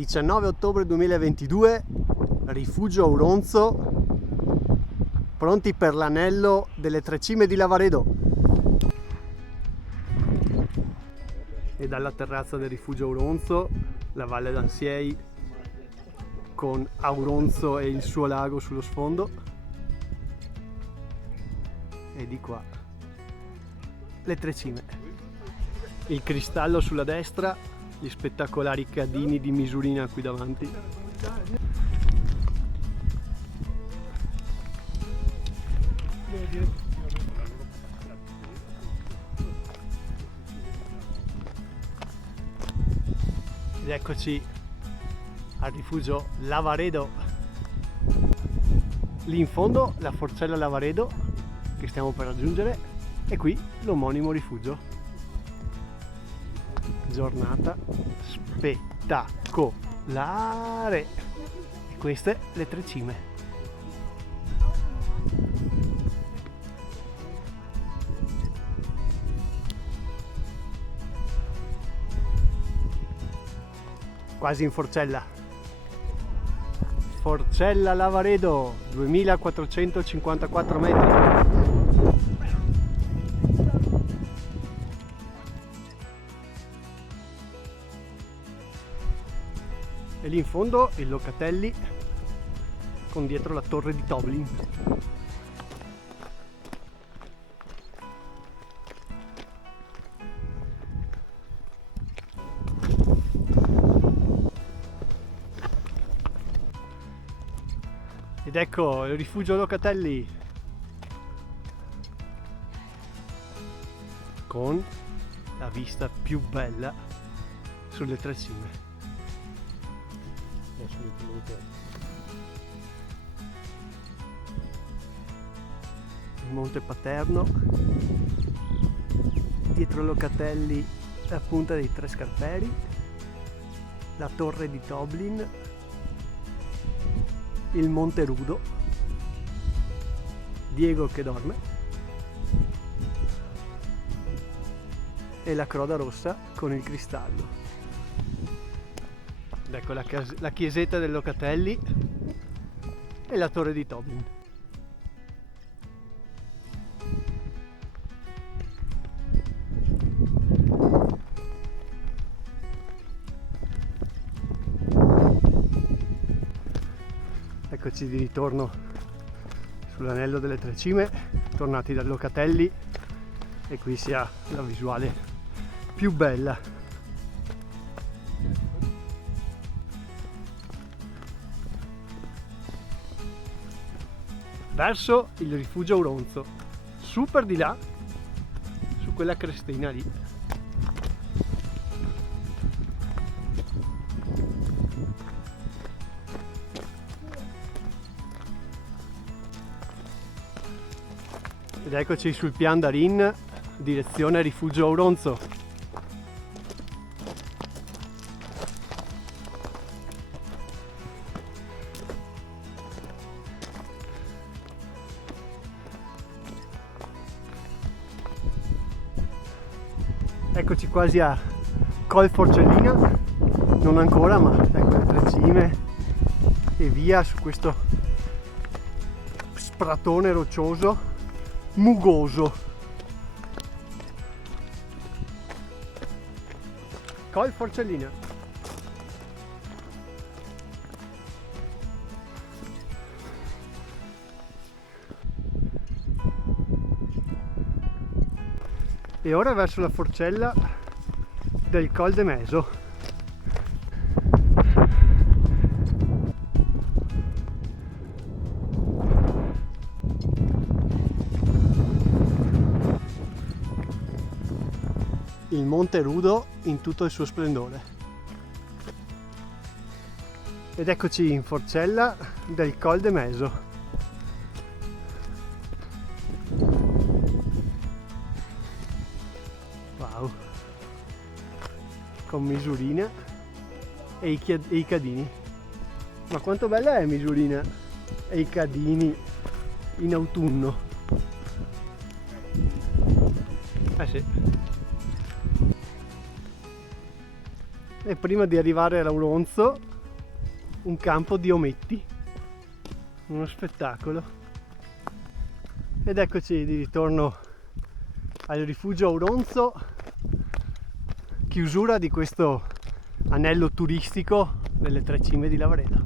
19 ottobre 2022, Rifugio Auronzo, pronti per l'anello delle Tre Cime di Lavaredo. E dalla terrazza del Rifugio Auronzo, la Valle d'Ansiei con Auronzo e il suo lago sullo sfondo. E di qua le Tre Cime. Il cristallo sulla destra, gli spettacolari cadini di Misurina qui davanti. Ed eccoci al Rifugio Lavaredo. Lì in fondo la Forcella Lavaredo che stiamo per raggiungere e qui l'omonimo rifugio. Giornata spettacolare. E queste le Tre Cime. Quasi in Forcella. Forcella Lavaredo, 2454 metri. E lì in fondo il Locatelli con dietro la torre di Toblin. Ed ecco il Rifugio Locatelli con la vista più bella sulle Tre Cime. Il Monte Paterno, dietro Locatelli la punta dei Tre Scarperi, la torre di Toblin, il Monte Rudo, Diego che dorme e la Croda Rossa con il cristallo. Ed ecco la chiesetta del Locatelli e la torre di Toblin. Eccoci di ritorno sull'anello delle Tre Cime, tornati dal Locatelli, e qui si ha la visuale più bella. Verso il Rifugio Auronzo, super di là, su quella crestina lì. Ed eccoci sul Pian d'Arin, direzione Rifugio Auronzo. Eccoci quasi a Col Forcellina, non ancora, ma ecco le Tre Cime e via su questo spratone roccioso, mugoso. Col Forcellina. E ora verso la Forcella del Col de Meso. Il Monte Rudo in tutto il suo splendore. Ed eccoci in Forcella del Col de Meso. Wow, con Misurina e i cadini. Ma quanto bella è Misurina e i cadini in autunno. Sì. E prima di arrivare all'Auronzo un campo di ometti, uno spettacolo. Ed eccoci di ritorno al rifugio Auronzo, chiusura di questo anello turistico delle Tre Cime di Lavreda.